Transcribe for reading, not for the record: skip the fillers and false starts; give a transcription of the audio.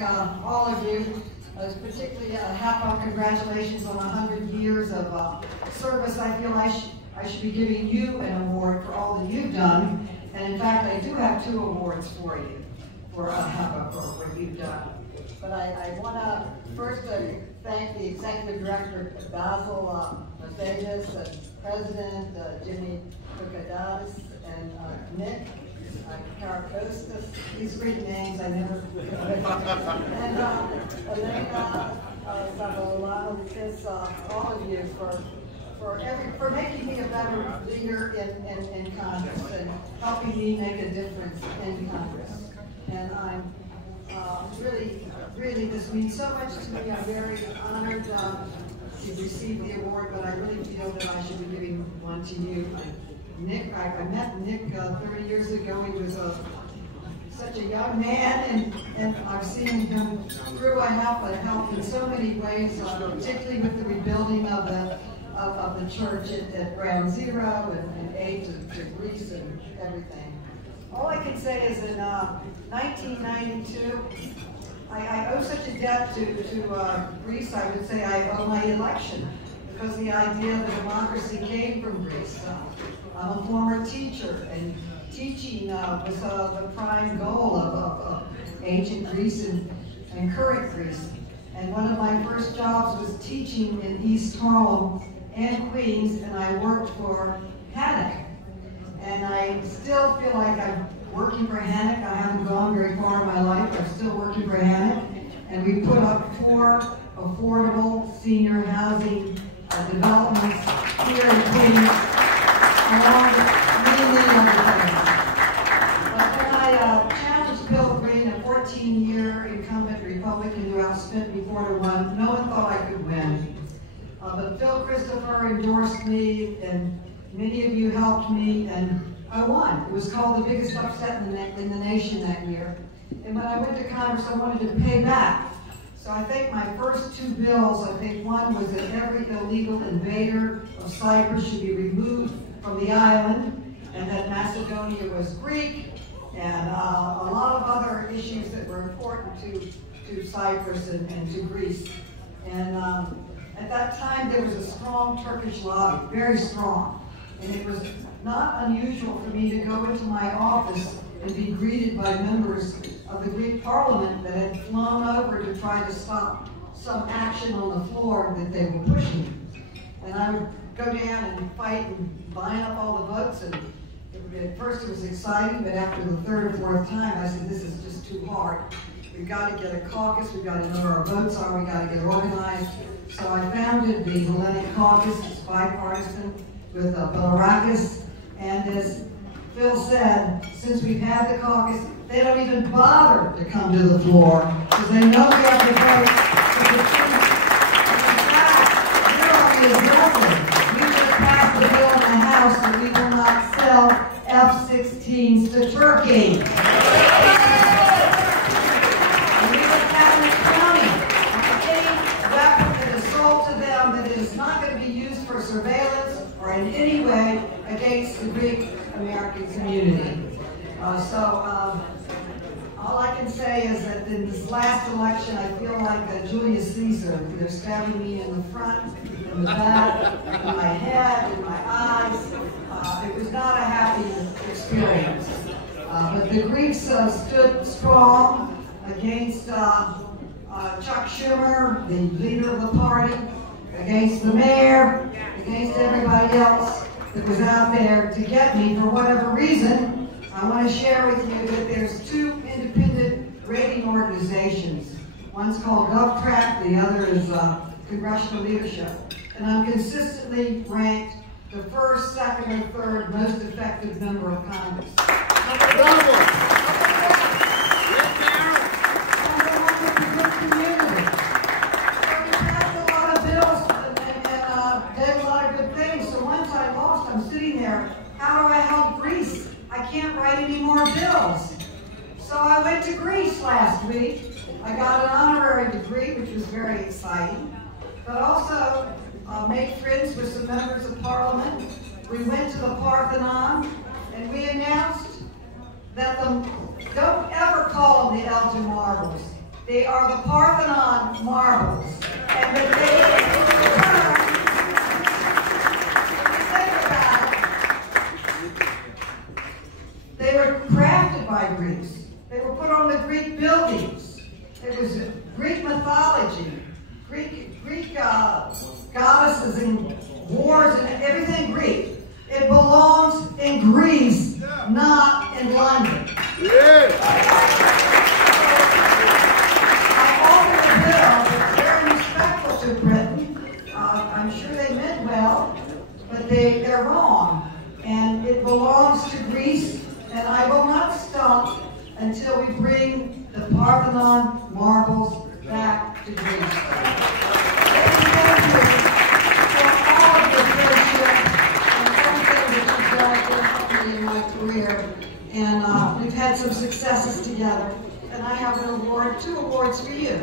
thank all of you, particularly AHEPA. Congratulations on 100 years of service. I feel I should be giving you an award for all that you've done. And in fact, I do have 2 awards for you for AHEPA for what you've done. But I want to first thank the Executive Director, Basil Macedas, and President Jimmy Koukadas, and Nick Caracostas. These great names I never and Elena Zavolano, because all of you for making me a better leader in Congress and helping me make a difference in Congress. And I'm really, this means so much to me. I'm very honored to receive the award, but I really feel that I should be giving one to you. Nick, I met Nick 30 years ago. He was such a young man, and I've seen him through AHEPA help in so many ways, particularly with the rebuilding of the church at Ground Zero and aid to Greece and everything. All I can say is in 1992, I owe such a debt to Greece. I would say I owe my election, because the idea that democracy came from Greece. I'm a former teacher, and teaching was the prime goal of ancient Greece and current Greece. And one of my first jobs was teaching in East Harlem and Queens, and I worked for HANC. And I still feel like I'm working for HANC. I haven't gone very far in my life. I'm still working for HANC. And we put up 4 affordable senior housing developments here in Queens, along with many other things. But when I challenged Bill Green, a 14-year incumbent Republican who outspent me 4-1, no one thought I could win. But Phil Christopher endorsed me, and many of you helped me, and I won. It was called the biggest upset in the nation that year. And when I went to Congress, I wanted to pay back. So I think my first 2 bills, I think one was that every illegal invader of Cyprus should be removed from the island, and that Macedonia was Greek, and a lot of other issues that were important to Cyprus and to Greece. And at that time, there was a strong Turkish lobby, very strong. And it was not unusual for me to go into my office and be greeted by members of the Greek parliament that had flown over to try to stop some action on the floor that they were pushing. And I would go down and fight and line up all the votes. And at first it was exciting, but after the 3rd or 4th time, I said, this is just too hard. We've got to get a caucus, we've got to know where our votes are, we've got to get organized. So I founded the Hellenic Caucus. It's bipartisan with Belarakis. And as Phil said, since we've had the caucus, they don't even bother to come to the floor because they know we have to vote. In fact, Europe is nothing. We just passed the bill in the House that we will not sell F-16s to Turkey. And we will have an accounting on any weapon that is sold to them that is not going to be used for surveillance or in any way against the Greek American community. All I can say is that in this last election, I feel like Julius Caesar. They're stabbing me in the front, in the back, in my head, in my eyes. It was not a happy experience. But the Greeks stood strong against Chuck Schumer, the leader of the party, against the mayor, against everybody else that was out there to get me for whatever reason. I want to share with you that there's 2 independent rating organizations. One's called GovTrack, the other is Congressional Leadership. And I'm consistently ranked the 1st, 2nd, or 3rd most effective member of Congress. How do I help Greece? I can't write any more bills. So I went to Greece last week. I got an honorary degree, which was very exciting, but also made friends with some members of parliament. We went to the Parthenon, and we announced that don't ever call them the Elgin Marbles. They are the Parthenon marbles. And that they were crafted by Greeks. They were put on the Greek buildings. It was Greek mythology, Greek goddesses and wars and everything Greek. It belongs in Greece, not in London. Yeah. I offered a bill very respectful to Britain. I'm sure they meant well, but they're wrong. And it belongs to Greece, and I will not stop until we bring the Parthenon marbles back to Greece. Thank you for all of your friendship and everything that you've done to help me in my career. And we've had some successes together. And I have an award, 2 awards for you.